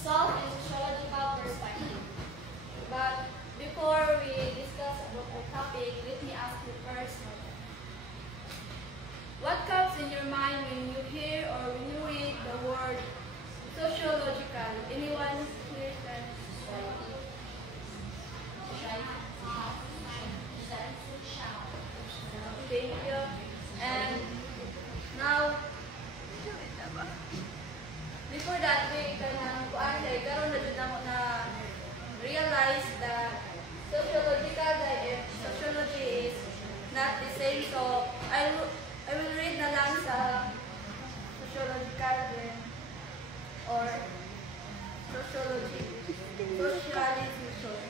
self and sociological perspective. But before we discuss about our topic, let me ask you first, what comes in your mind when you hear or when you read the word sociological? Anyone here can thank you. And now, before that, we can karon na realize that sociology is not the same. So I will read na lang sa sociological then or sociology. Socialization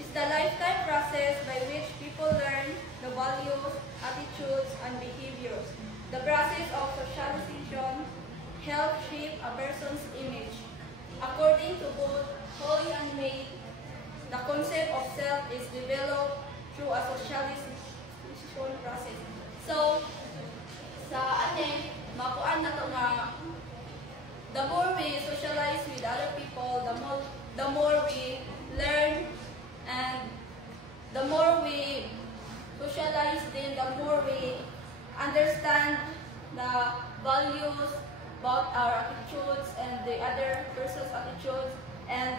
is the lifetime process by which people learn the values, attitudes, and behaviors. The process of socialization helps shape a person's image. According to both Hoy and May, the concept of self is developed through a socialization process. So, sa atin, makuan na to nga, the more we socialize with other people, the more we learn, and the more we socialize, then the more we understand the values about our attitudes and the other person's attitudes, and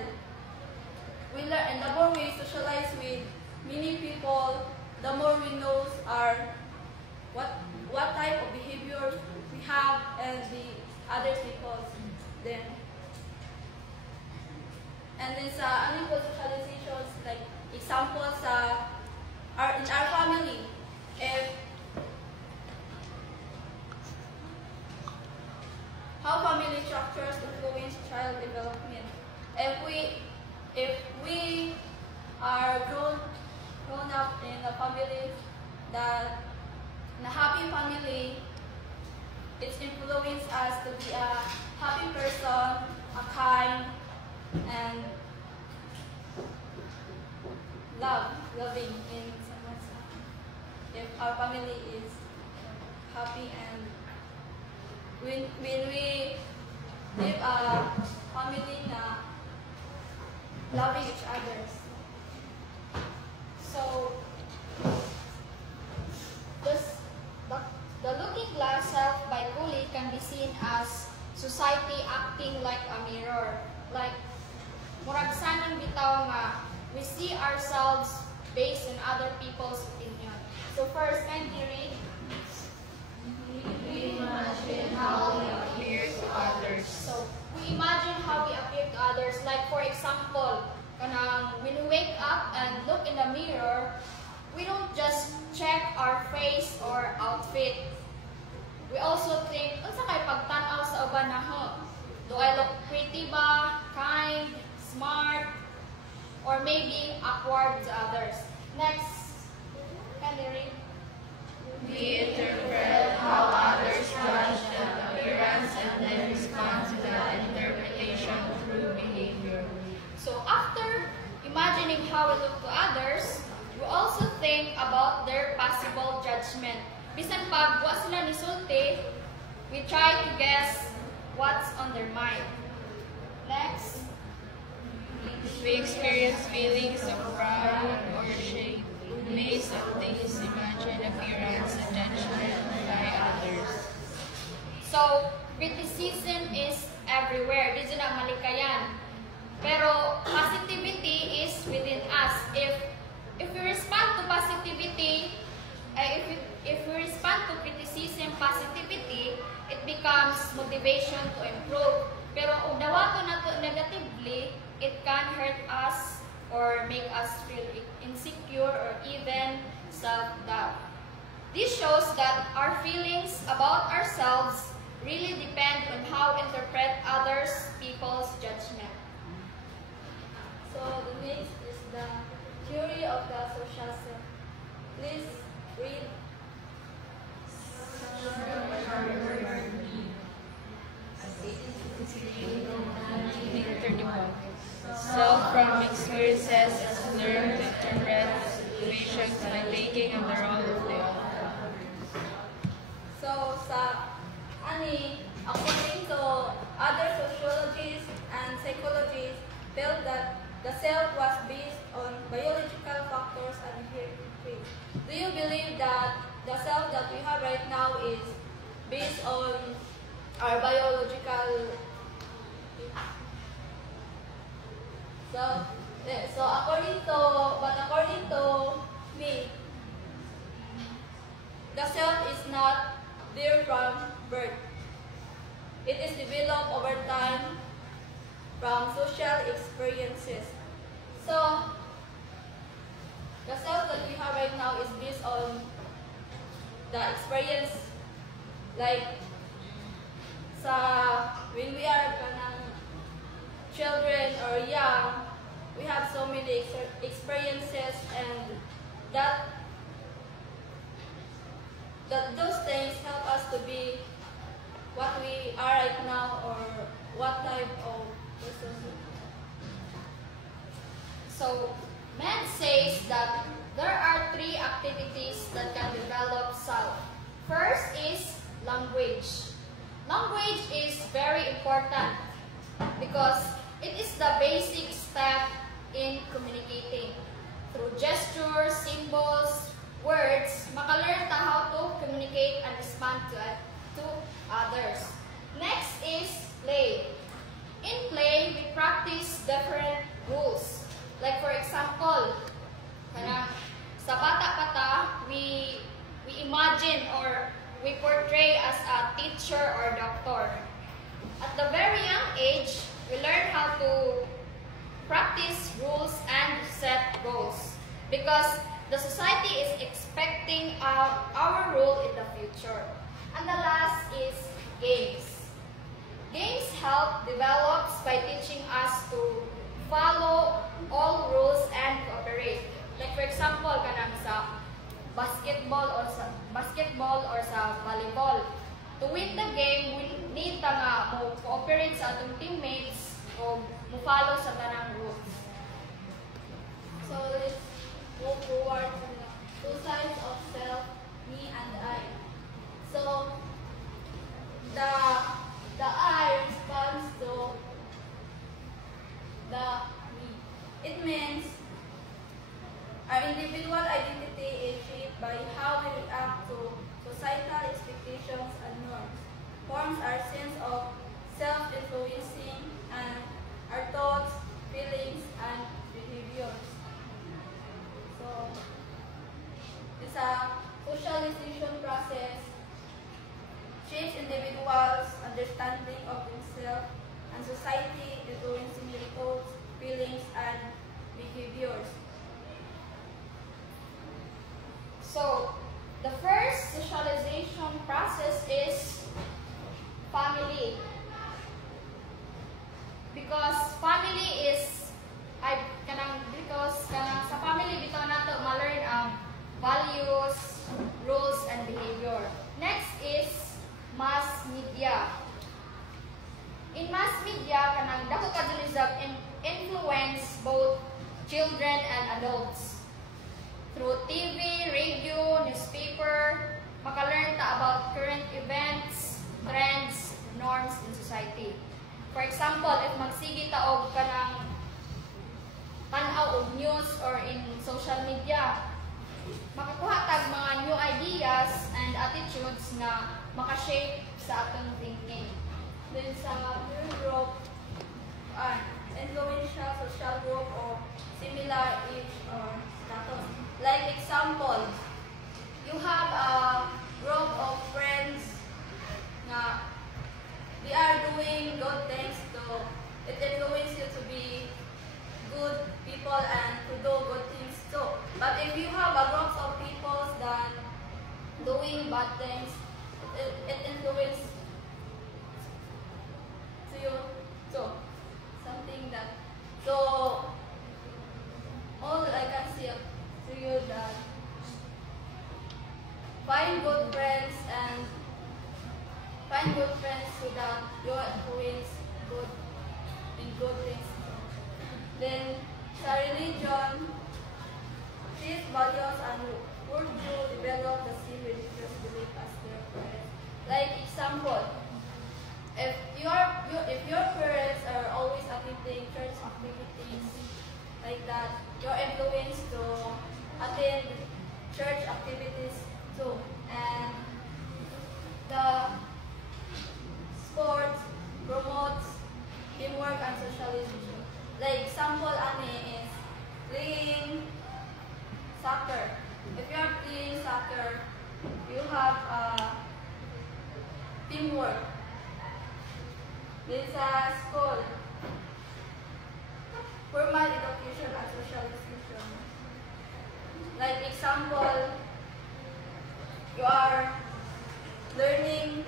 we learn. And the more we socialize with many people, the more we know what type of behaviors we have and the other people. Then sa unequal socializations, like examples in our family, how family structures influence child development. If we are grown up in a family that in a happy family, it influences us to be a happy person, a kind, and loving in someone's life. If our family is happy, and when we live a family na loving each other. So the Looking Glass Self by Cooley can be seen as society acting like a mirror. Like, murag sanang bitaw nga, we see ourselves based on other people's opinion. So first, can you read? We imagine how we appear to others. So, we imagine how we appear to others. Like, for example, when we wake up and look in the mirror, we don't just check our face or outfit. We also think, unsa kay pagtan-aw sa uban na ho? Do I look pretty ba, kind, smart, or maybe awkward to others? Next, can you read? We interpret how others judge the appearance and then respond to that interpretation through behavior. So after imagining how we look to others, we also think about their possible judgment. Bisan pag wa sila nisulti, we try to guess what's on their mind. Next. We experience feelings of pride or shame based on these imagined appearance and judgment by others. So, criticism is everywhere. Di dyan ang malikayan. Pero positivity is within us. If we respond to positivity, if we respond to criticism positivity, it becomes motivation to improve. Pero kung dawato na to negatively, it can hurt us or make us feel insecure or even self-doubt. This shows that our feelings about ourselves really depend on how we interpret others people's judgment. So the next is the theory of the social self. Please read. Self from experiences is learned to interpret situations by taking on the role of the other. So sa ani According to other sociologists and psychologists, felt that the self was based on biological factors and heritage. Do you believe that the self that we have right now is based on our biological? So according to me, the self is not there from birth. It is developed over time from social experiences. So, the self that we have right now is based on the experience, like when we are children or young, we have so many experiences, and that those things help us to be what we are right now, or what type of person. So, Mann says that there are 3 activities that can develop self. First is language. Language is very important because it is the basic step in communicating. Through gestures, symbols, words, makalearn ta how to communicate and respond to others. Next is play. In play, we practice different rules. Like for example, sa bata-bata, we imagine or we portray as a teacher or doctor. At the very young age, we learn how to practice rules and set goals because the society is expecting our role in the future. And the last is games. Games help develops by teaching us to follow all rules and cooperate. Like for example, kanang sa basketball or sa volleyball. To win the game, we need ta nga mo cooperate sa atong teammates o mo follow sa tanang rules. So let's move forward to the 2 sides of self, me and I. So the I responds to the me. It means our individual identity is shaped by how we react to societal expectations and norms. Forms our sense of self-influencing and our thoughts, feelings, and behaviors. So, it's a socialization process, shapes individuals' understanding of themselves and society, influencing their thoughts, feelings, and behaviors. So, the first socialization process is family. Because sa family bitaw nato ma-learn ang values, rules, and behavior. Next is mass media. In mass media, kanang dako ka influence both children and adults. Through TV, radio, newspaper, makalearn ta about current events, trends, norms in society. For example, if magsigi ta og kanang tan-aw og news or in social media, makakuha tag mga new ideas and attitudes nga makashape sa atong thinking. Then sa peer group, influential social group or similar age or status. Like example, you have a group of friends na they are doing good things to it influences you to be good people and to do good things too. But if you have a group of people that doing bad things, it influences to you too. Something that all I can see to you that find good friends so that you influence good in good things. Then sa religion, these values and worldview develop the same religious belief as their parents. Like example, that you're influenced to attend church activities too. And the sports promotes teamwork and socialization. Like example ani is playing soccer. If you are playing soccer, you have teamwork. Din sa school, formal education and socialization. Like example, you are learning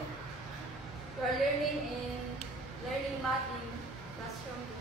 math in classroom.